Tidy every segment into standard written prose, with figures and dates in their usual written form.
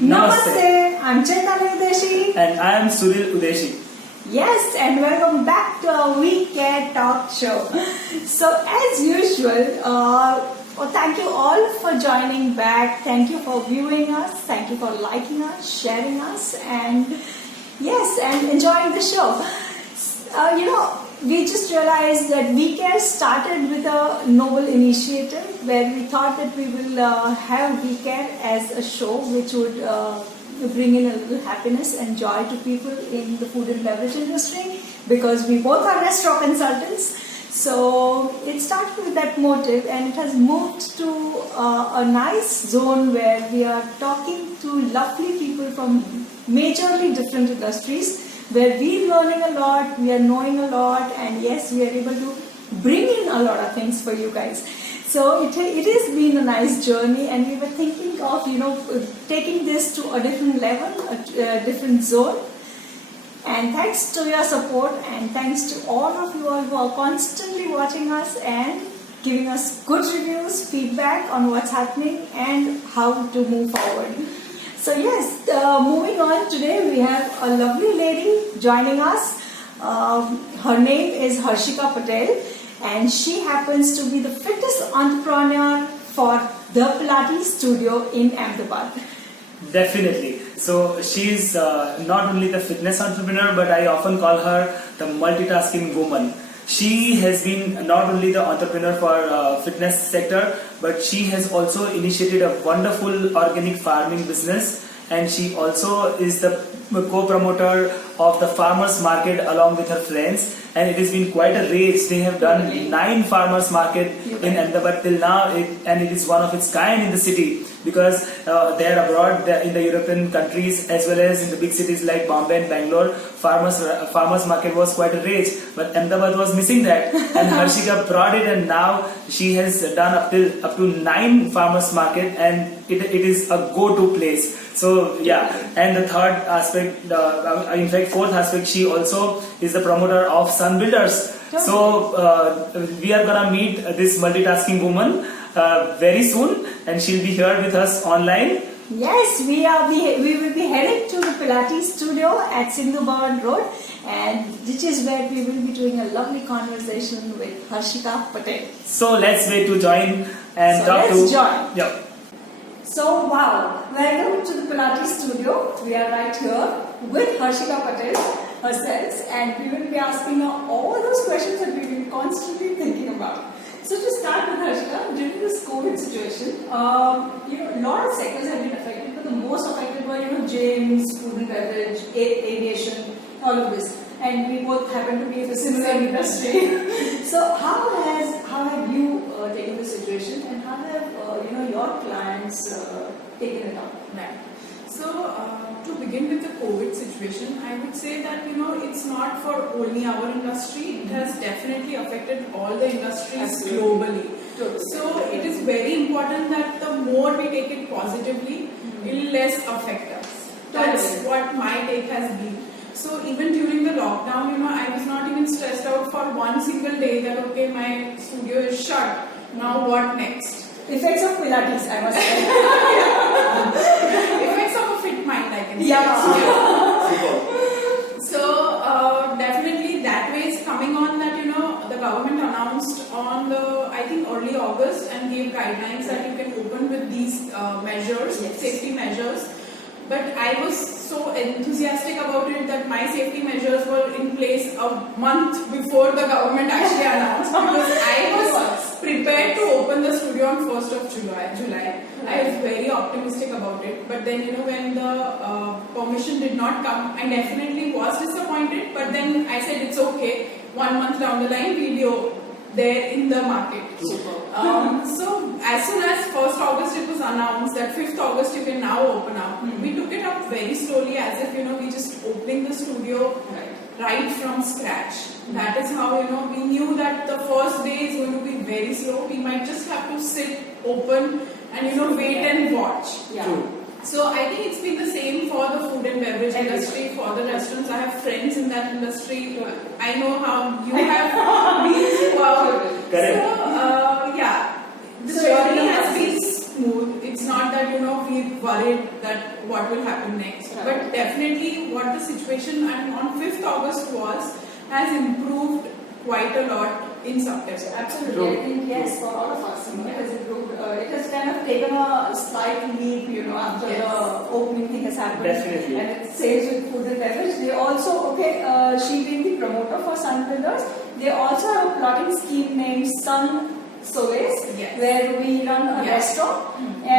Namaste, I'm Chaitanya Udeshi. And I am Suril Udeshi. Yes, and welcome back to our We Care Talk show. So, as usual, thank you all for joining back. Thank you for viewing us. Thank you for liking us, sharing us, and yes, and enjoying the show. We just realized that We Care started with a noble initiative where we thought that we will have We Care as a show which would bring in a little happiness and joy to people in the food and beverage industry, because we both are restaurant consultants. So it started with that motive, and it has moved to a nice zone where we are talking to lovely people from majorly different industries, where we are learning a lot, we are knowing a lot, and yes, we are able to bring in a lot of things for you guys. So it has been a nice journey, and we were thinking of taking this to a different level, a different zone. And thanks to your support, and thanks to all of you all who are constantly watching us and giving us good reviews, feedback on what's happening and how to move forward. So yes, moving on, today we have a lovely lady joining us. Her name is Harshika Patel, and she happens to be the fitness entrepreneur for the Pilates studio in Ahmedabad. Definitely. So she's not only the fitness entrepreneur, but I often call her the multitasking woman. She has been not only the entrepreneur for fitness sector, but she has also initiated a wonderful organic farming business, and she also is the co-promoter of the farmers market along with her friends, and it has been quite a rage. They have done 9 farmers market in Ahmedabad till now, and it is one of its kind in the city, because they are abroad in the European countries as well as in the big cities like Bombay and Bangalore. Farmers market was quite a rage, but Ahmedabad was missing that, and Harshika brought it, and now she has done up to 9 farmers market, and it is a go-to place. So yeah, and the third aspect, in fact fourth aspect, she also is the promoter of Sun Builders. So we are gonna meet this multitasking woman very soon, and she'll be here with us online. Yes, we will be heading to the Pilates studio at Sindhu Bhavan Road, and which is where we will be doing a lovely conversation with Harshika Patel. So let's wait to join and talk to. Let's join. Yeah. So wow, welcome to the Pilates studio. We are right here with Harshika Patel herself, and we will be asking her all those questions that we've been constantly thinking about. So to start with, Harshika, during this COVID situation, a lot of sectors have been affected, but the most affected were gyms, food and beverage, aviation, all of this. And we both happen to be in the similar industry. So how have you taken the situation, and how have your clients taken it up? So to begin with the COVID situation, I would say that it's not for only our industry. It has definitely affected all the industries globally. So it is very important that the more we take it positively, it will less affect us. That's what my take has been. So even during the lockdown, I was not even stressed out for one single day that okay, my studio is shut. Now what next? Effects of Pilates, I must say. Effects of a fit mind, I can say. So definitely that way is coming on that the government announced on I think early August, and gave guidelines that you can open with these measures, safety measures. But I was so enthusiastic about it that my safety measures were in place a month before the government actually announced, because I was prepared to open the studio on 1st of July. I was very optimistic about it. But then, when the permission did not come, I definitely was disappointed. But then I said, it's okay. 1 month down the line, we'll be there in the market. So as soon as 1st August it was announced that 5th August you can now open up, we took it up very slowly, as if we just opening the studio right from scratch. That is how we knew that the first day is going to be very slow. We might just have to sit open and wait and watch. So I think it's been the same for the food and beverage industry, for the restaurants. I have friends in that industry. I know how you have been throughout. Correct. So the journey has been smooth. It's not that we're worried that what will happen next. Right. But definitely what the situation and on 5th August was has improved quite a lot in September. Absolutely, True. I think yes, for all of us, it has improved. It has kind of taken a slight leap, after Yes. the opening thing has happened. Definitely. And it says with food and beverage, they also, she being the promoter for Sunpillars, they also have a plotting scheme named Sun Solace, Yes. where we run a Yes. restaurant,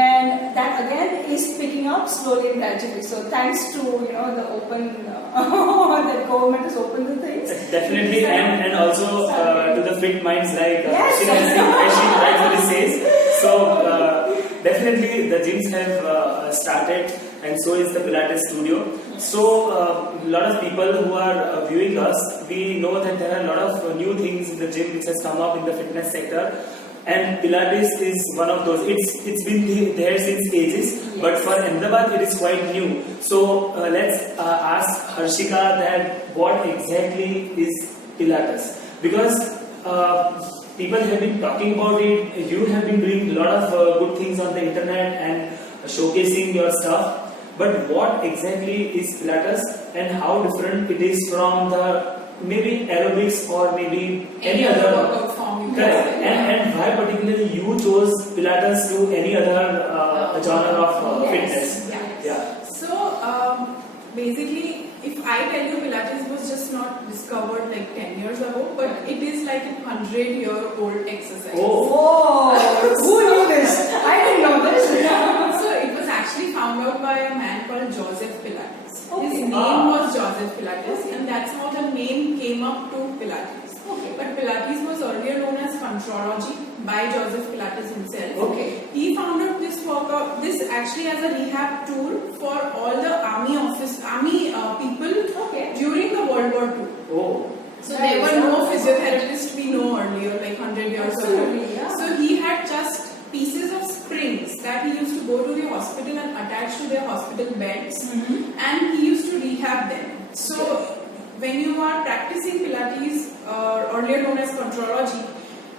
and that again is picking up slowly and gradually. So thanks to the open, that government has opened the things. Definitely, and also to the fit minds like Yes. she rightfully says. So definitely the gyms have started, and so is the Pilates studio. So a lot of people who are viewing us, we know that there are a lot of new things in the gym which has come up in the fitness sector. And Pilates is one of those. It's been there since ages, but for Ahmedabad it is quite new. So let's ask Harshika that what exactly is Pilates, because people have been talking about it. You have been doing a lot of good things on the internet and showcasing your stuff. But what exactly is Pilates and how different it is from the maybe aerobics or maybe any other workout form. you can correct. say. And why particularly you chose Pilates to any other genre of Yes. fitness? Yeah. Yeah. So basically, if I tell you Pilates was just not discovered like 10 years ago, but it is like a 100-year-old exercise. Oh, who knew this? I didn't know this. So it was actually found out by a man called Joseph Pilates. Okay. His name was Joseph Pilates, and that's how the name came up to Pilates. Okay. But Pilates was earlier known as Contrology by Joseph Pilates himself. Okay. He found out this workout, this actually as a rehab tool for all the army people Okay. during the World War II. Oh. So there were no physiotherapists we know earlier, like 100 years Absolutely, ago. yeah. So he had just pieces of springs that he used to go to the hospital and attach to their hospital beds, and he used to rehab them. So when you are practicing Pilates, earlier known as Contrology,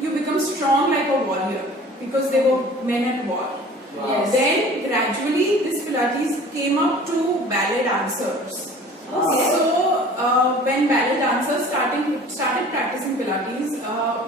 you become strong like a warrior because they were men at war. Wow. Yes. Then gradually this Pilates came up to ballet dancers. Okay. So when ballet dancers started practicing Pilates,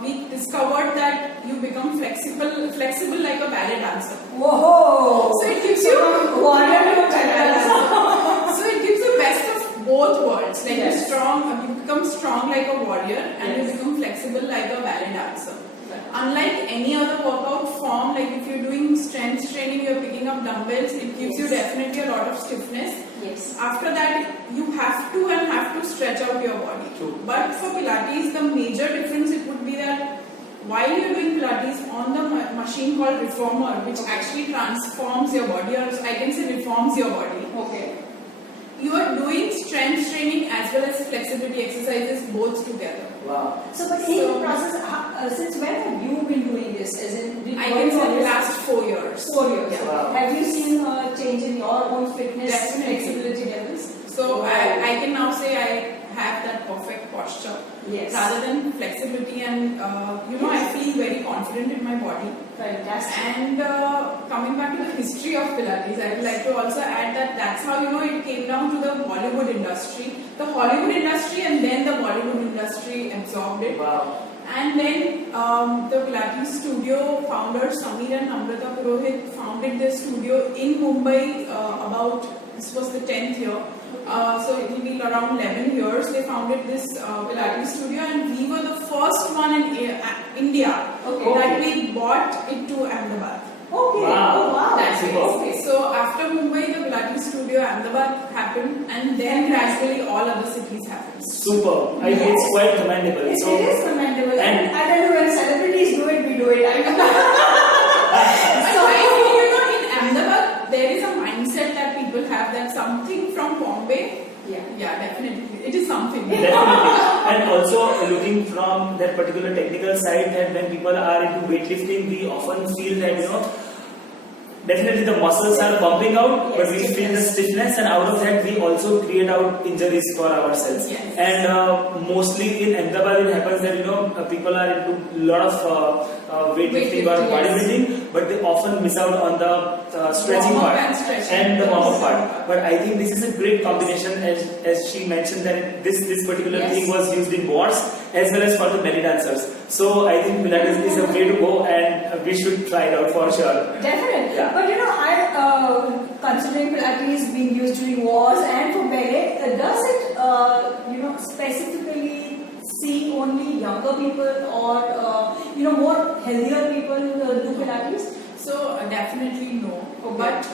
we discovered that you become flexible like a ballet dancer. Whoa! So it gives you warrior to balance. So it gives you best of both worlds. Like Yes. you become strong like a warrior, and Yes. you become flexible like a ballet dancer. Right. Unlike any other workout form, like if you're doing strength training, you're picking up dumbbells, it gives you definitely a lot of stiffness. Yes. After that, you have to stretch out your body. True. But for Pilates, the major difference it would be that while you're doing Pilates on the machine called Reformer, which actually transforms your body, or I can say reforms your body, Okay. you are doing strength training as well as flexibility exercises both together. Wow. So, but in the process, since when have you been doing this? As in, did I you can say always- the last 4 years. 4 years. Yeah. Wow. Have you seen a change in your own fitness Definitely. flexibility levels? So Wow. I can now say I have that perfect posture. Yes. Rather than flexibility, and I feel very confident in my body. Fantastic. And coming back to the history of Pilates, I would like to also add that that's how it came down to the Bollywood industry, the Hollywood industry, and then the Bollywood industry absorbed it. Wow. And then the Pilates studio founder Sameer and Namrata Purohit founded their studio in Mumbai this was the 10th year. So it will be around 11 years. They founded this Pilates studio, and we were the first one in India Okay. that we bought it to Ahmedabad. Okay. Wow. Oh, wow. That's it. Super. So after Mumbai, the Pilates studio Ahmedabad happened, and then gradually all other cities happened. Super. I think it's quite commendable. It So is commendable. and- I tell you, when celebrities do it, we do it. So I feel, in Ahmedabad, there is a mindset that people have that something from Bombay, Yeah. definitely, it is something. definitely. And also looking from that particular technical side, that when people are into weightlifting, we often feel that definitely the muscles are pumping out, but we feel the stiffness, and out of that we also create out injuries for ourselves. Yes. And mostly in Ahmedabad it happens that people are into a lot of weightlifting or Weightlifting, yes. bodybuilding, but they often miss out on the stretching Warm-up part and stretching. and the warm-up Yes. part. But I think this is a great combination, as she mentioned that this particular Yes. thing was used in wars as well as for the belly dancers. So I think Pilates is a way to go, and we should try it out for sure. Definitely. Yeah. But considering Pilates being used during wars and for ballet, does it, specifically see only younger people or, more healthier people do Pilates? So definitely no. Okay. But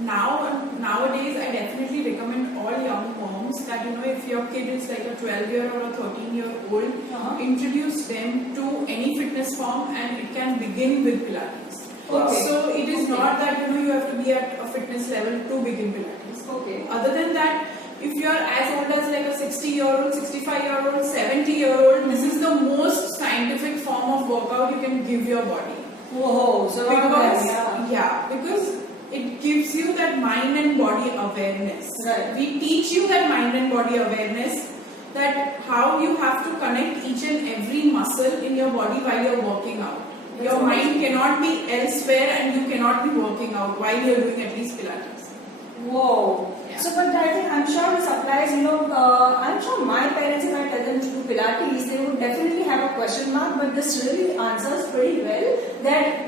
nowadays I definitely recommend all young moms that if your kid is like a 12-year or a 13-year-old, Uh-huh. introduce them to any fitness form, and it can begin with Pilates. Okay. So it is Okay. not that you have to be at a fitness level to begin Pilates. Okay. Other than that, if you are as old as like a 60-year-old, 65-year-old, 70-year-old, this is the most scientific form of workout you can give your body. Whoa, so a lot of Because, that, because it gives you that mind and body awareness. Right. We teach you that mind and body awareness, that how you have to connect each and every muscle in your body while you're working out. That's Your mind amazing. cannot be elsewhere, and you cannot be working out while you're doing at least Pilates. Whoa. Yeah. So, but I think I'm sure this applies, I'm sure my parents, if I tell them to do Pilates, they would definitely have a question mark, but this really answers pretty well that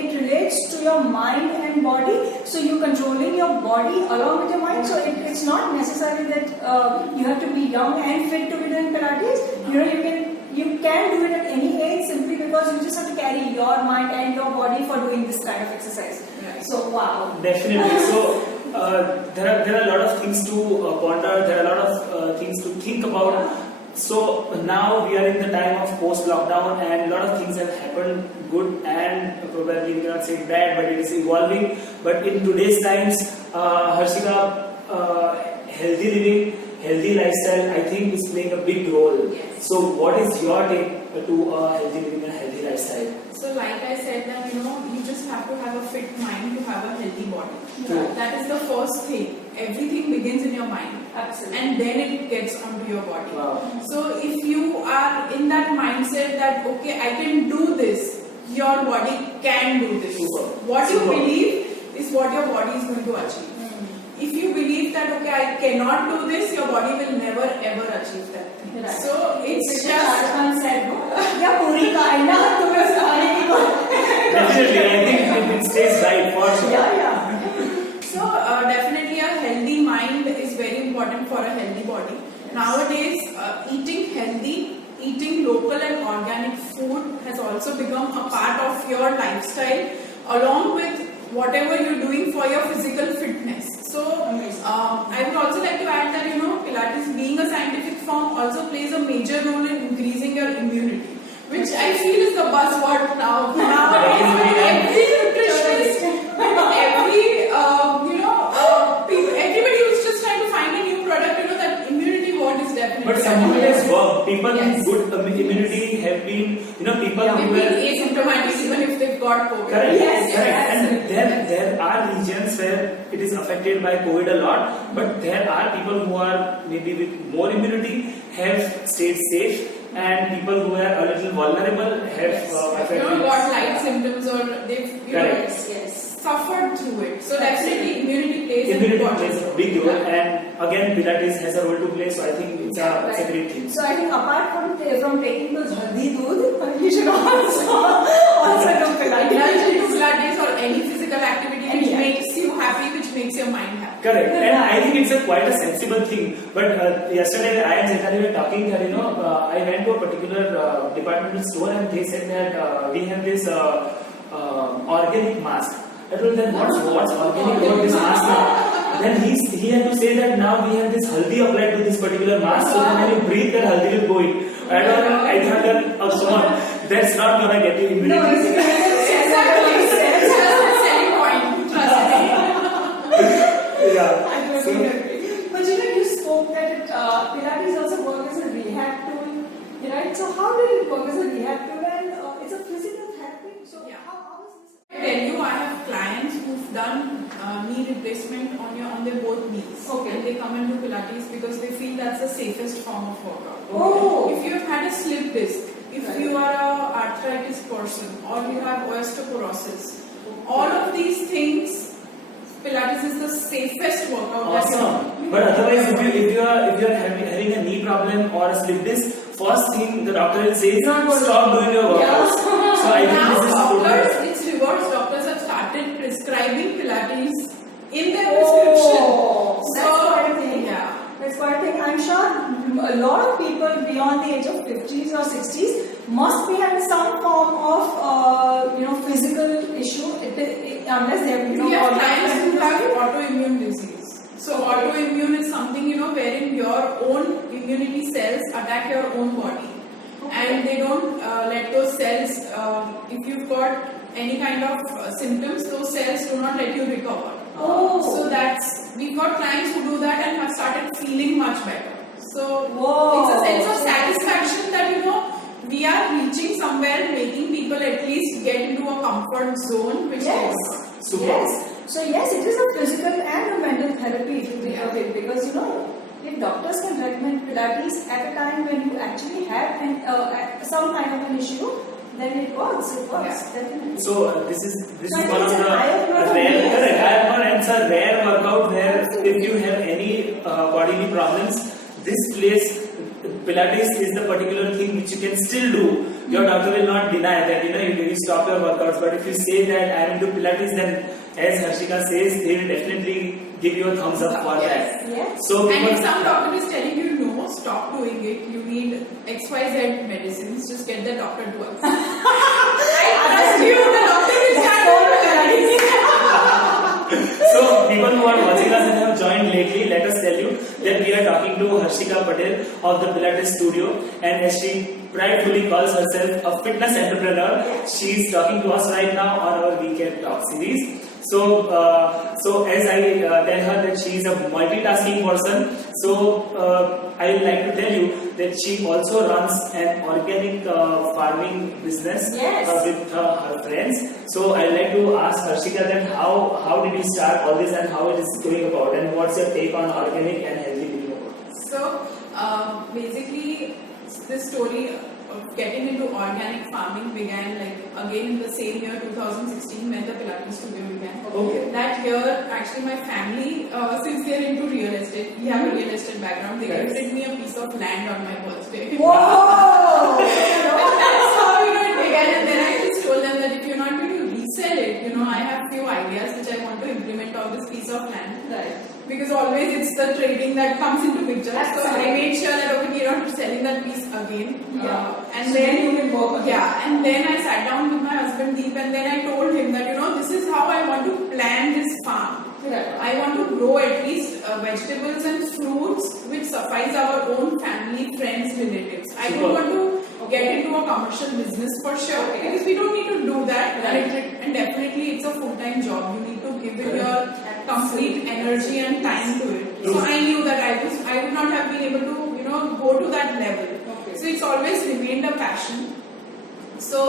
it relates to your mind and body, so you're controlling your body along with your mind, so it's not necessary that you have to be young and fit to be doing Pilates. You can do it at any age simply because you just have to carry your mind and your body for doing this kind of exercise. Right. So, wow. Definitely. So there are a lot of things to ponder. There are a lot of things to think about. So now we are in the time of post-lockdown, and a lot of things have happened, good and probably we cannot say bad, but it is evolving. But in today's times, Harshika, healthy living, healthy lifestyle, I think is playing a big role. Yes. So what is your take to healthy living and healthy lifestyle? So like I said that you just have to have a fit mind to have a healthy body. True. That is the first thing. Everything begins in your mind. Absolutely. And then it gets onto your body. Wow. So if you are in that mindset that okay, I can do this, your body can do this. Super. What you Super. believe is what your body is going to achieve. If you believe that okay, I cannot do this, your body will never ever achieve that thing. Right. So it's Shah just Rukh Khan said, no? या पूरी कायनात तुम्हें सिखाने की बात है. Definitely, I think it stays right for sure. Yeah. So definitely a healthy mind is very important for a healthy body. Nowadays, eating healthy, eating local and organic food has also become a part of your lifestyle, along with whatever you're doing for your physical fitness. So I would also like to add that Pilates, being a scientific form, also plays a major role in increasing your immunity, which I feel is the buzzword now. Nowadays, with every nutritionist, everybody who's just trying to find a new product, that immunity word is definitely. But somehow it has worked. People Yes. with good immunity have been, people They've who been were asymptomatic even if they've got COVID. correct. Yes, correct. And absolutely. there are regions where it is affected by COVID a lot, but there are people who are maybe with more immunity have stayed safe, and people who are a little vulnerable have affected. Got light symptoms or they've Correct. Yes. suffered through it. So definitely immunity plays an Immunity important plays a role. big role, Yeah. and again, Pilates has a role to play. So I think it's a great thing. So I think apart from taking those haldi doodh, you should also do Indulge Pilates. in Pilates or any physical activity which Any makes you happy, which makes your mind happy. Correct, and I think it's quite a sensible thing. But yesterday, I and Zetali were talking that I went to a particular departmental store, and they said that we have this organic mask. I told them what's organic about this mask now? Then he had to say that now we have this haldi applied to this particular mask, so that when you breathe, that haldi will go in. I thought that come on, that's not gonna get you immunity. No, it's Exactly. It's just a selling point. Trust me. Yeah. I totally agree. But you spoke that Pilates also works as a rehab tool, right? So how did it work as a rehab tool? And it's a physical therapy. So Yeah. how is this? I tell you, I have clients done knee replacement on their both knees. Okay. And they come and do Pilates because they feel that's the safest form of workout. Oh. If you have had a slip disc, if you are a arthritis person, or you have osteoporosis, all of these things, Pilates is the safest workout. that you Awesome. But otherwise, if you are having a knee problem or a slip disc, first thing the doctor will say is stop doing your workouts. So I think Now this is doctors, totally. it's reverse. Doctors have started prescribing Pilates in their prescription. Oh, that's quite a thing. Yeah. That's quite a thing. I'm sure a lot of people beyond the age of 50s or 60s must be having some form of physical issue, unless they have We have all clients who that. have autoimmune disease. So autoimmune is something wherein your own immunity cells attack your own body, and they don't let those cells. If you've got any kind of symptoms, those cells do not let you recover. Oh. So we've got clients who do that and have started feeling much better. So Whoa. it's a sense of satisfaction that we are reaching somewhere, making people at least get into a comfort zone, which Yes. they were. Super. Yes. So yes, it is a physical and a mental therapy to think of it, because if doctors can recommend Pilates at a time when you actually have some kind of an issue, then it works. It works, definitely. So this is So I one think of it's the an eye-opener for rare, me. correct, eye-opener, and it's a rare workout where if you have any bodily problems, this place, Pilates is the particular thing which you can still do. Your doctor will not deny that you stop your workouts, but if you say that I am into Pilates, then as Harshika says, they will definitely give you a thumbs up for that. Yes. So And people, if some doctor is telling you no, stop doing it, you need XYZ medicines, just get the doctor to us. I trust you, the doctor will start doing Pilates. so people who are watching us and have joined lately, let us tell you that we are talking to Harshika Patel of the Pilates Studio, and as she pridefully calls herself a fitness entrepreneur, she is talking to us right now on our Weekend Talk series. So as I tell her that she is a multitasking person, so I would like to tell you that she also runs an organic farming business Yes. with her friends. So I would like to ask Harshika that how did you start all this and how it is going about, and what's your take on organic and healthy living? So basically, this story of getting into organic farming began again in the same year 2016 when the Pilates studio began. Okay. That year, actually, my family, since they are into real estate, we have a real estate background, they Yes. gifted me a piece of land on my birthday. Whoa! And that's how it began. And then I just told them that if you're not going to resell it, I have few ideas which I want to implement on this piece of land. Right. Because always it's the trading that comes into picture. So I Absolutely. made sure that you're not selling that piece again. Yeah. And So then you will work again. yeah, and then I sat down with my husband Deep, and then I told him that this is how I want to plan this farm. Right. I want to grow at least vegetables and fruits which suffice our own family, friends, relatives. I don't want to get into a commercial business for sure, because we don't need to do that. Right. And definitely it's a full-time job. You need to give it your complete energy and time to it. So I knew that I would not have been able to go to that level. Okay. So it's always remained a passion. So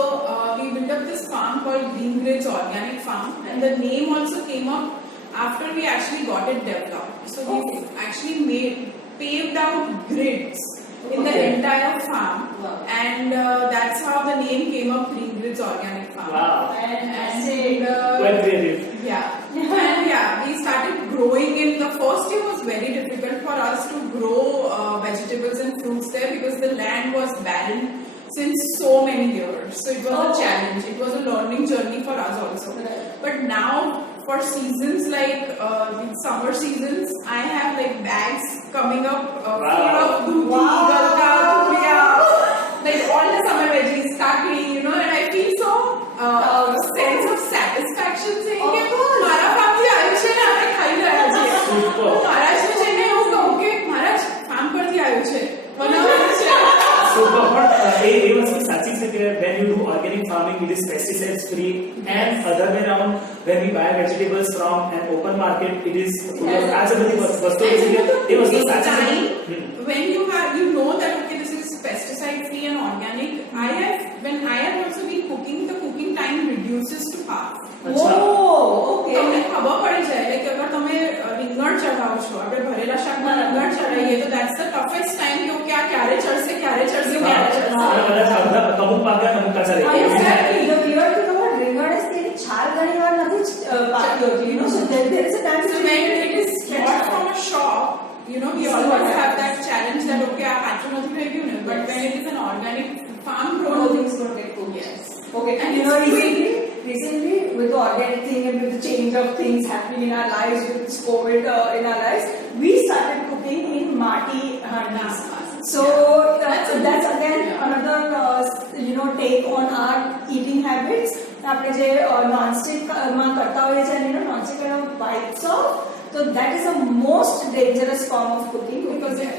we built up this farm called Green Grids Organic Farm, and the name also came up after we actually got it developed. So we actually paved out grids in the entire farm, Wow. and that's how the name came up, Green Grids Organic Farm. Wow, And quite creative. Yeah. And yeah, we started growing it. The first year was very difficult for us to grow vegetables and fruits there, because the land was barren since so many years. So it was a challenge. It was a learning journey for us also. Right. But now for seasons like the summer seasons, I have bags coming up full of dhuti, Wow. galka, turia, all the summer veggies, kaki, and I feel so sense of satisfaction saying Of કે course. મારા કામથી આવ્યું છે ને આપણે ખાઈ રહ્યા છીએ. Super. હું મહારાષ્ટ્ર જઈને એવું કહું કે મારા ફાર્મ પરથી આવ્યું છે, બનાવ્યું છે. Super, but it was સાચી છે કે when you do organic farming, it is pesticides free, and other way around, when we buy vegetables from an open market, it is full of આ બધી વસ્તુઓ છે કે એ વસ્તુ સાચી છે. When you know that okay, this is pesticide free and organic, when I have also been cooking, the cooking time reduces to half. Okay તમને ખબર પડી જાય like અગર તમે રીંગણ ચઢાવો છો આપણે ભરેલા શાકમાં રીંગણ ચઢાવીએ તો that's the toughest time કે આ ક્યારે ચડશે ક્યારે ચડશે ક્યારે ચડશે અમુક પાક્યા અમુક કાચા રહી ગયા. Exactly. The weird thing about રીંગણ is કે એની છાલ ઘણી વાર નથી પાકી હોતી, you know, so there is a time So when it is bought from a shop, you know, we always have that challenge that okay, આ કાચું નથી થઈ ગયું ને, but when it is an organic farm grown, all things going to get cooked. yes. Okay, and you know, recently with the organic thing and with the change of things happening in our lives, with this COVID in our lives, we started cooking in mati handis. So that's again another you know, take on our eating habits. આપણે જે non-stick માં કરતા હોઈએ છીએ, you know, non-stick bites off. So that is the most dangerous form of cooking because it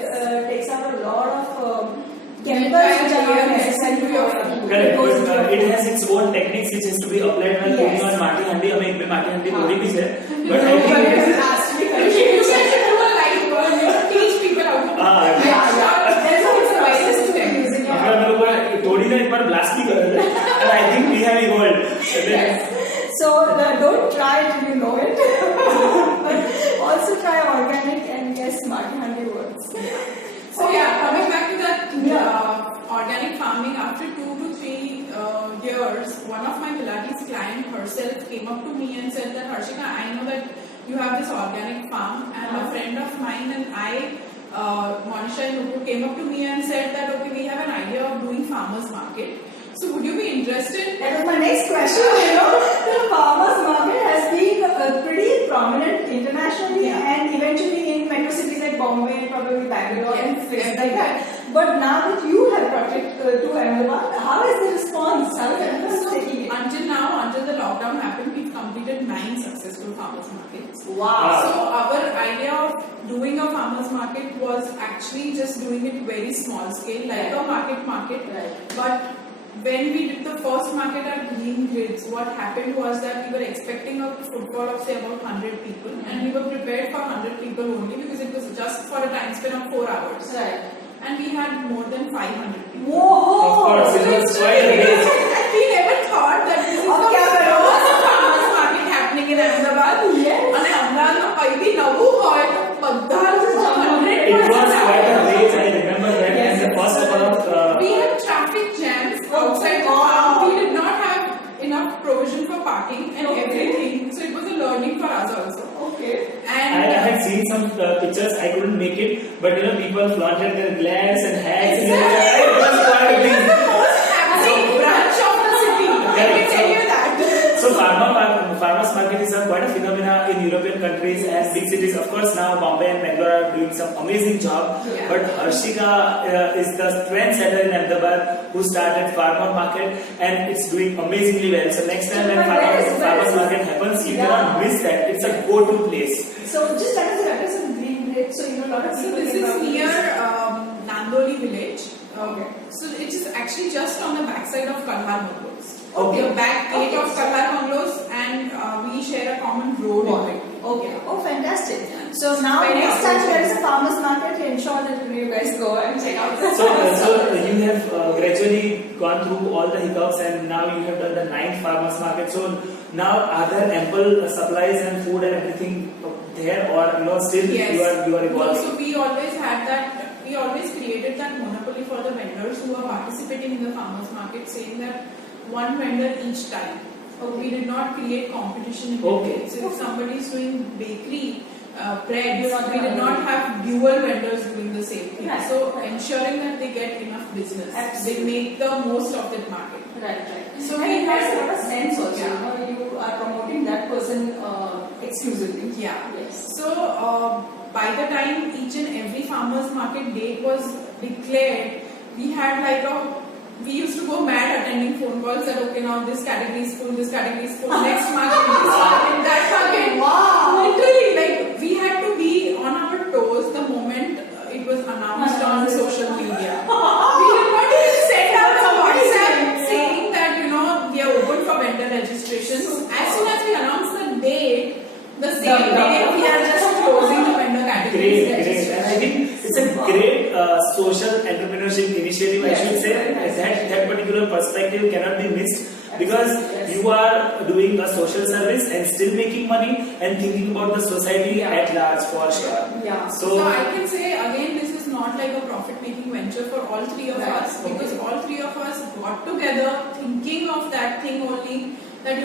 takes out a lot of chemicals which are not necessary to your food. Correct, but it has its own techniques which has to be applied when cooking on માટી હાંડી. અમે એક બે માટી હાંડી તોડી બી છે, but I think it is You can do a light burn, you know, teach people how to cook. There's always a way system using it. આપણે લોકો તોડીને એકવાર blast બી કરે છે, and I think we have evolved. So don't try till you know it. But also try organic and yes, Mati Handi works. So yeah, coming back to that organic farming, after 2 to 3 years, one of my Pilates client herself came up to me and said that Harshika, I know that you have this organic farm, and a friend of mine and I, Monisha and Nupu, came up to me and said that okay, we have an idea of doing farmers market. So would you be interested? That was my next question. You know, the farmers market has been pretty prominent internationally and eventually in metro cities like Bombay and probably Bangalore and places like that. But now that you have brought it to Ahmedabad, how is the response? How is everyone taking it? Until now, until the lockdown happened, we've completed 9 successful farmers markets. Wow. So our idea of doing a farmers market was actually just doing it very small scale, like a market. Right. But when we did the first market at Green Grids, what happened was that we were expecting a footfall of say about 100 people, and we were prepared for 100 people only because it was just for a time span of 4 hours. Right. And we had more than 500 people. Whoa! Of course, it was quite amazing. And we never thought that this is Okay, the first farmers market happening in Ahmedabad. Yes. And Ahmedabad koi bhi navu hoy to બધા લોકો 100% It was quite a race, I remember that, and the first couple of we had traffic jams outside the farm. We did not have enough provision for parking and everything. So it was a learning for us also. Okay. And I had seen some pictures, I couldn't make it, but you know, people flaunted their glass and hats. Exactly. It was quite a thing. Every branch of the city. Let me tell you that. So farmers market is quite a phenomena in European countries and big cities. Of course, now Bombay and Bangalore are doing some amazing job. Yeah. But Harshika is the trendsetter in Ahmedabad who started farmer market, and it's doing amazingly well. So next time when farmers market happens, you cannot miss that. It's a go-to place. So just let us know the address of Green Grid, so you know a lot of So people this can is probably- near Nandoli village. Okay. So it is actually just on the backside of Kalhar Bungalows. Okay. The back gate Okay. of Kalhar Bungalows, and we share a common road. in between. Okay. Oh, fantastic. So now Very next time awesome. there is a farmers market, ensure that you guys go and check out this. So you have gradually gone through all the hiccups, and now you have done the 9th farmers market. So now are there ample supplies and food and everything there, or you know still Yes. you are evolving? So we always had that. We always created that monopoly for the vendors who are participating in the farmers market, saying that one vendor each time. We did not create competition in Okay. between. So if somebody is doing bakery, bread, we did not have dual vendors doing the same thing. Right. So ensuring that they get enough business, Absolutely. they make the most of that market. Right. So So we it has had- a lot of sense also. Yeah. You know, you are promoting that person exclusively. Yeah. Yes. So by the time each and every farmers market date was declared, we had like we used to go mad attending phone calls that okay, now this category is full, this category is full, next market, this market, that market. Wow. Literally, like we had to be on our toes the moment it was announced on social media. We did not even send out a WhatsApp saying that you know we are open for vendor registrations. As soon as we announced the date, the same day we are just closing the vendor categories. Great. And I think it's a great social entrepreneurship initiative, I should say. That particular perspective cannot be missed because Yes. you are doing a social service and still making money and thinking about the society Yeah. at large for sure. Yeah. So I can say again, this is not like a profit-making venture for all three of Right. us, because all three of us got together thinking of that thing only. That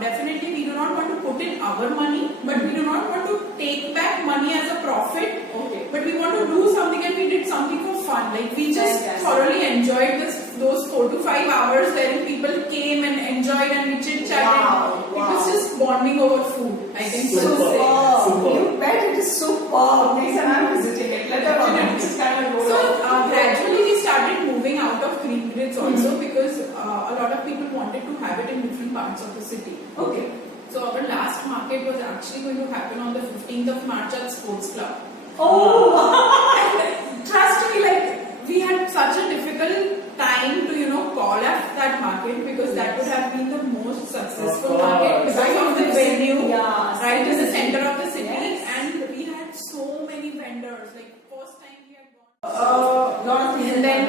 definitely we do not want to put in our money, but we do not want to take back money as a profit. Okay. But we want to do something, and we did something for fun. Like we just Yes. thoroughly enjoyed those 4 to 5 hours wherein people came and enjoyed and we chit chatted. Wow, It was wow. just bonding over food. I can so Superb. say. Superb. You bet it is superb. Next time I'm visiting it. Let the just kind of So go. gradually we started moving out of Green Grids also because a lot of people wanted to have it in different parts of the city. Okay. So our last market was actually going to happen on the 15th of March at Sports Club. Oh. Trust me, like we had such a difficult time to call up that market because that would have been the most successful Of course. market because of the venue, Yeah. right in the center of the city, Yes. and we had so many vendors. Like first time we had gone. Lot of things. And then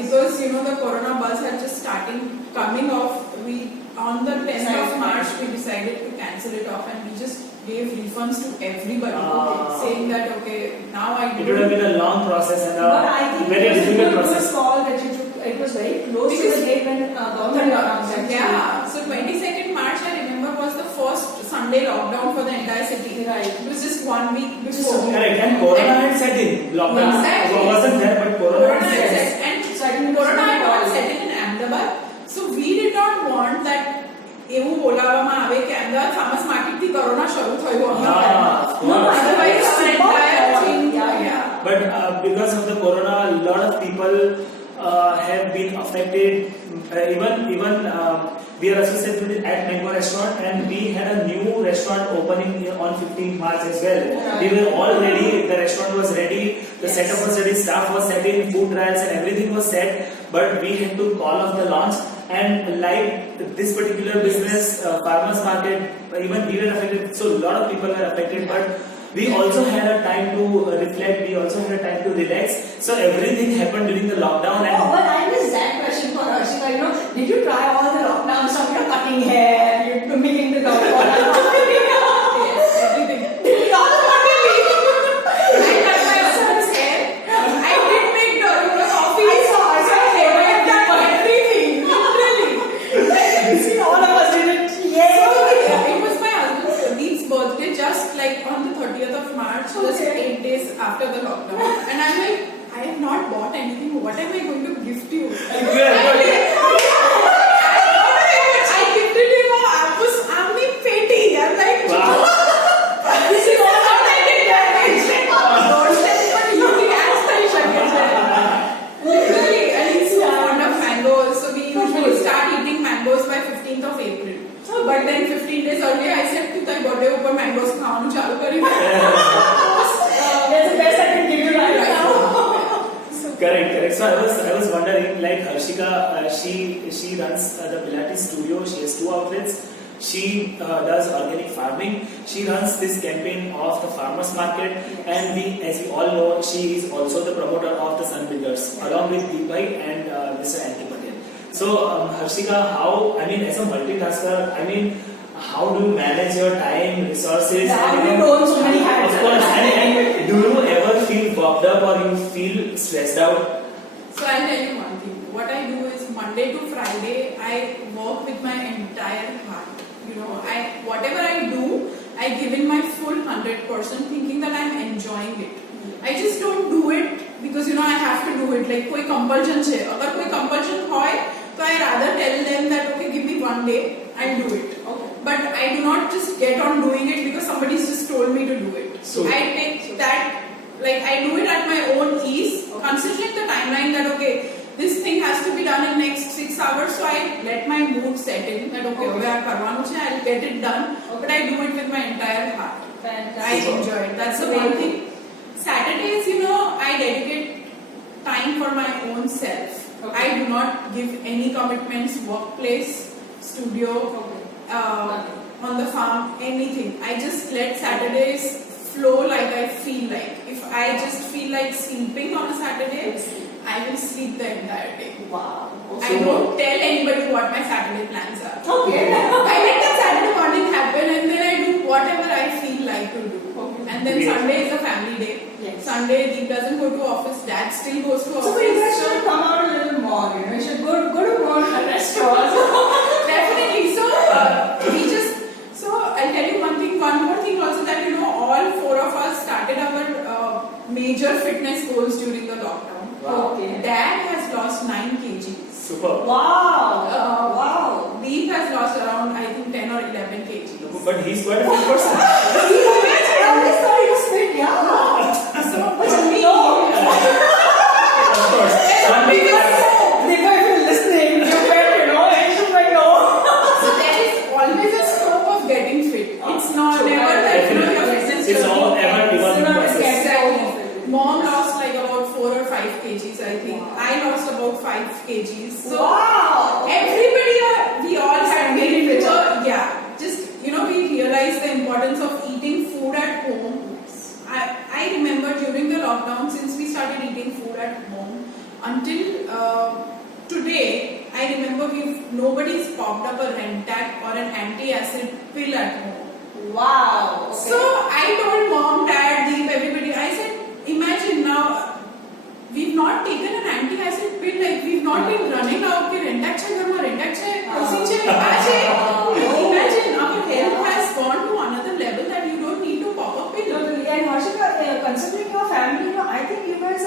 because the corona buzz had just starting coming off, we on the 10th of March we decided to cancel it off, and we just gave refunds to everybody, saying that okay, now I It do. would have been a long process and But I a think very it was a difficult good process. call that you took. It was very close to Because- the date when government announced actually. Yeah, so 22nd March I remember was the first Sunday lockdown for the entire city. Right. It was just 1 week before. Correct, and Corona had set in. Lockdown Exactly. wasn't there, but Corona Corona had had set in. set, and So I think Corona had it was not set in Ahmedabad. So we did not want that એવું બોલાવવામાં આવે કે Ahmedabad farmers માર્કેટથી corona શરૂ થયું Ah, of course. Otherwise, our entire thing, Yeah. But because of the corona, a lot of people have been affected. Even we are associated with at Mango Restaurant, and we had a new restaurant opening on 15th March as well. We were all ready. The restaurant was ready. The Yes. setup was ready. Staff was set in. Food trials and everything was set. But we had to call off the launch. And like this particular business, farmers market, even we were affected. So a lot of people were affected. But we also had a time to reflect. We also had a time to relax. So everything happened during the lockdown. Oh, And but I missed that question for Harshika. Did you try all the lockdown stuff? Cutting hair, you making the dog. Yes, everything. I cut my husband's hair. I did make coffee. I saw hair. I have done everything. Literally. See, all of us did it. Yay! So, it was my husband's Pradeep's birthday just like on the 30th of March, just Okay. 8 days after the lockdown. And I'm like, I have not bought anything. What am I going to gift you? I gifted him a Apple Amni Peti. I'm like, wow. this is all I can damage. But looking at literally, and he's so fond of mangoes. So we usually start eating mangoes by 15th of April. But then 15 days earlier, I said, "Tu tai birthday upar mangoes खाऊं चालू करी." That's the best I can give you right now. Correct. So I was wondering, like Harshika, she runs the Pilates studio. She has 2 outlets. She does organic farming. She runs this campaign of the farmers market, and as we all know, she is also the promoter of the Sun Builders, along with Deepai and Mr. Anki Patel. So Harshika, as a multitasker, how do you manage your time, resources? Yeah, you own so many hats. Of course, and do you ever feel worked up or you feel stressed out? So I'll tell you one thing. What I do is Monday to Friday, I work with my entire heart. Whatever I do, I give in my full 100%, thinking that I'm enjoying it. I just don't do it because I have to do it. Like कोई compulsion है. अगर कोई compulsion होए, so I rather tell them that okay, give me 1 day, I'll do it. Okay. But I do not just get on doing it because somebody's just told me to do it. So- I take that, like I do it at my own ease, considering the timeline that okay, this thing has to be done in next 6 hours, so I let my mood set in that okay, I'll get it done, but I do it with my entire heart. Fantastic. I enjoy it. That's the one thing. Saturdays, I dedicate time for my own self. Okay. I do not give any commitments, workplace, studio, on the farm, anything. I just let Saturdays flow like I feel like. If I just feel like sleeping on a Saturday, I will sleep the entire day. Wow. I don't tell anybody what my Saturday plans are. Okay. I let that Saturday morning happen and then I do whatever I feel like to do. Okay. And then Great. Sunday is a family day. Yes. Sunday, Deep doesn't go to office, Dad still goes to So you guys office. should come out a little more, you know, you should go to more restaurants. Definitely. So, I'll tell you one more thing also that, you know, all four of us started our major fitness goals during the lockdown. Wow. Okay. Dad has lost 9 kgs. Super. Wow. Uh, Wow. Deep has lost around, I think, 10 or 11 kgs. But he's quite a fit person. I always thought he was fit, yeah. So, But for me, no. Of course. Some people Deepa, if you're listening, you better, you know, and you might know. so there is always a scope of getting fit. It's not True. never that, you know, your Definitely. fitness It's journey all ever ends. evolving It's not a process. Exactly. Mom lost like about 4 or 5 kgs, I think. Wow. I lost about 5 kgs. So Wow. everybody, we all had Getting been into fitter. just, you know, we realized the importance of eating food at home. I remember during the lockdown, since we started eating food at home, until today, I remember nobody's popped up a Rentac or an anti-acid pill at home. Wow. Okay. So I told Mom, Dad, Deep, everybody, I said, imagine now, we've not taken an anti-acid pill, like we've not been running out, ke Rentac chai garma, Rentac chai, Kosi chai, aa chai. Imagine our health has gone to another level that you don't need to pop a pill. Totally. And Harshika, considering your family, you know, I think you guys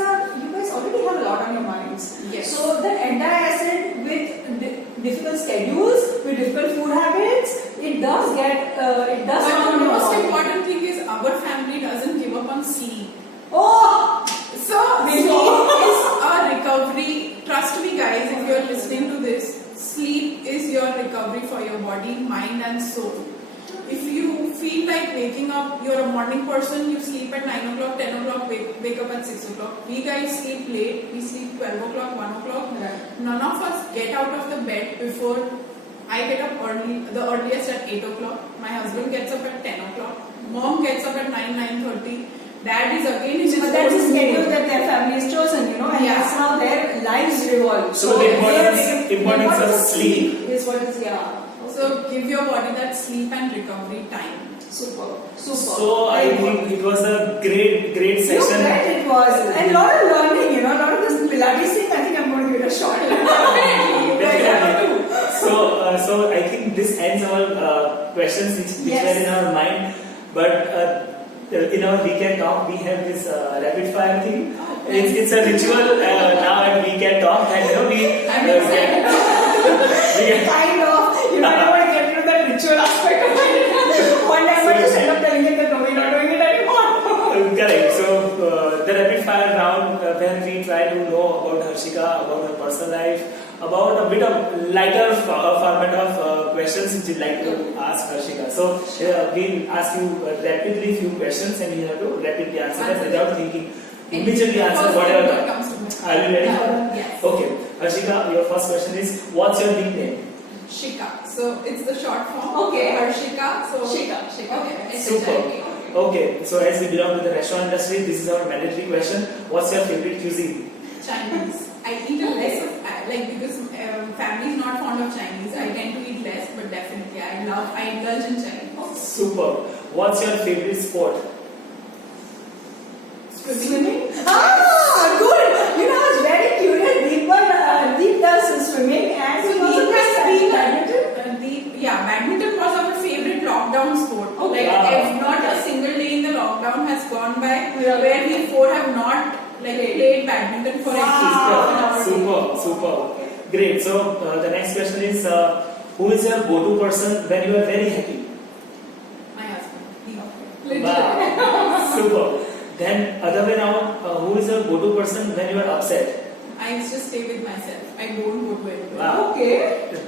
already have a lot on your minds. Yes. So the anti-acid with difficult schedules, with difficult food habits, it does get, it does But harm the your most body. important thing is our family doesn't give up on sleep. Oh! So sleep is a recovery. Trust me guys, if you're listening to this, sleep is your recovery for your body, mind and soul. If you feel like waking up, you're a morning person, you sleep at 9 o'clock, 10 o'clock, wake up at 6 o'clock. We guys sleep late, we sleep 12 o'clock, 1 o'clock. Right. None of us get out of the bed before. I get up early, the earliest at 8 o'clock. My husband gets up at 10 o'clock. Mom gets up at 9:30. Dad is again in his But that's the own schedule mood. that their family has chosen, you know, and Yeah. that's how their lives revolve. So the importance of sleep. is what is, yeah. So give your body that sleep and recovery time. Super. So I think it was a great You session. bet it was. And a lot of learning, you know, a lot of this Pilates thing, I think I'm going to give it a shot. Definitely. So I think this ends our questions which Yes. were in our mind. But in our weekend talk, we have this rapid fire thing. It's a ritual now at weekend talk, and you know I'm excited. Kind of, you know, I don't want to get into that ritual aspect of it. One day I might just end up telling him that no, we're not doing it anymore. Correct. So the rapid fire round, when we try to know about Harshika, about her personal life, about a bit of lighter format of questions which you'd like to ask Harshika. So we'll ask you rapidly few questions, and you have to rapidly answer them without thinking. Immediately answer First whatever thing that comes to mind. Are you ready? Yes. Okay. Harshika, your first question is, what's your nickname? Shika. So it's the short form. Okay. Harshika. So Shika. Okay. Super. Okay, so as we belong to the restaurant industry, this is our mandatory question. What's your favorite cuisine? Chinese. I eat a less of because family is not fond of Chinese. I tend to eat less, but definitely I indulge in Chinese. Super. What's your favorite sport? Swimming? Ah, good. You know, I was very curious. Deep does swimming and So he also Deep has does been badminton. badminton was our favorite lockdown sport. Okay. Like Wow. if not a single day in the lockdown has gone by Yeah. where we four have not played badminton for at least half an hour. Super. Great. So the next question is, who is your go-to person when you are very happy? My husband. Deep. Literally. Wow. Super. Then other way around, who is your go-to person when you are upset? I just stay with myself. I don't go to anywhere. Wow. Okay.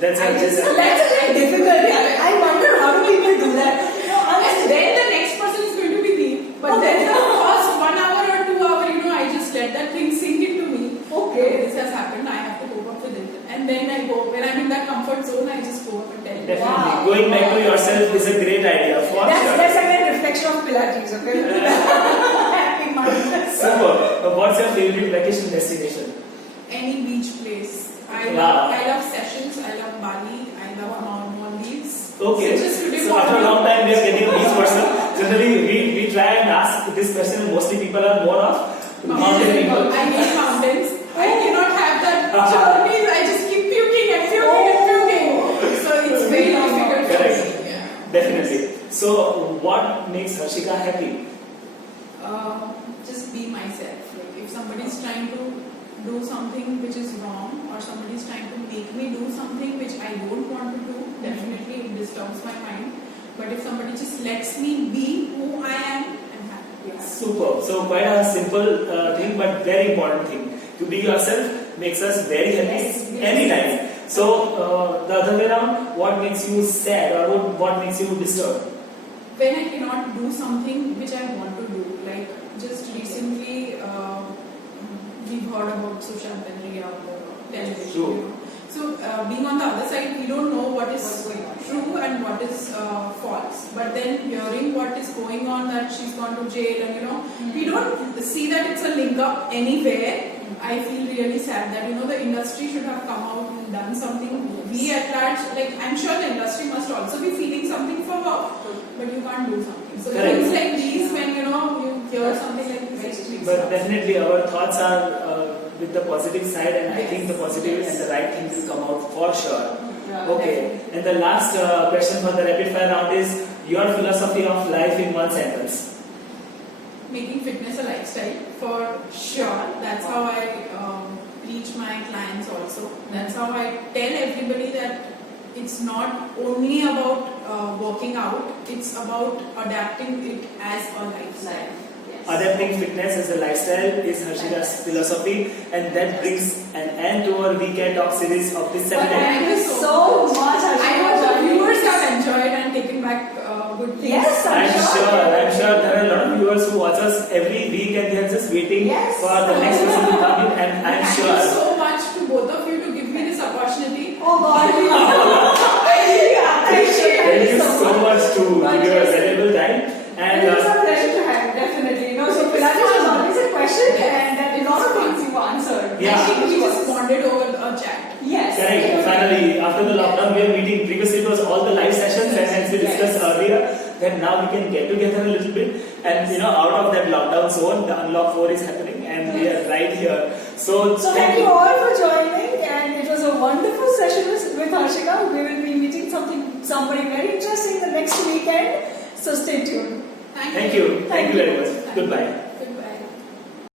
That's I just- So that's a little difficult. I wonder how do people do that. You know, And honestly. then the next person is going to be Deep. But then the first 1 hour or 2 hour, I just let that thing sink into me. Okay. This has happened. I have to cope up with it. And then I go, when I'm in that comfort zone, I just go up and tell him. Definitely. Wow. Going back to yourself is a great idea. For sure. That's again reflection of Pilates, okay? Happy mind. Super. What's your favorite vacation destination? any beach place. I Wow. love sessions. I love Bali. I love Maldives. Okay. So just today So after a morning- long time, we are getting a beach person. Generally, we try and ask this question. Mostly people are more of mountain people. I hate mountains. I cannot have that journeys. I just keep puking and puking and puking. So it's very difficult for Correct. me. Yeah. Definitely. So what makes Harshika happy? Just be myself. Like if somebody is trying to do something which is wrong, or somebody is trying to make me do something which I don't want to do, definitely it disturbs my mind. But if somebody just lets me be who I am, I'm happy. Yeah. Superb. So quite a simple thing, but very important thing. To be yourself makes us very happy Yes, yes. anytime. So the other way around, what makes you sad or what makes you disturbed? When I cannot do something which I want to do, like just recently we've heard about social media on the television. True. You know. So being on the other side, we don't know what is true and what is false. But then hearing what is going on, that she's gone to jail, and we don't see that it's a link up anywhere. I feel really sad that the industry should have come out and done something. We at large, like I'm sure the industry must also be feeling something for her, but you can't do something. So Correct. things like these, when you hear something like this, it makes But sense. definitely our thoughts are with the positive side, and I think the positive and the right thing will come out for sure. Okay. And the last question for the rapid fire round is your philosophy of life in one sentence. Making fitness a lifestyle for sure. That's how I teach my clients also. That's how I tell everybody that it's not only about working out, it's about adapting it as a lifestyle. Adapting fitness as a lifestyle is Harshika's philosophy, and that brings an end to our weekend talk series of this Saturday. Thank you so much, Harshika, I hope the joining viewers us. have enjoyed and taken back good things. Yes, I'm sure there are a lot of viewers who watch us every week and they are just waiting Yes. for the next person to come in, and I'm Thank you sure. so much to both of you to give me this opportunity. Oh God, I really appreciate Thank you it so much to give your valuable time. And And it was a pleasure to have, definitely. So Pilates was always a question, and a lot of things you answered. Yeah. I think we just bonded over a chat. Yes. correct, finally, after the lockdown, we are meeting. Previously, it was all the live sessions, and as we discussed earlier, that now we can get together a little bit. And out of that lockdown zone, the Unlock 4 is happening, and we are right here. So So thank you all for joining, and it was a wonderful session with Harshika. We will be meeting somebody very interesting the next weekend. So stay tuned. Thank you very much. Goodbye. Goodbye.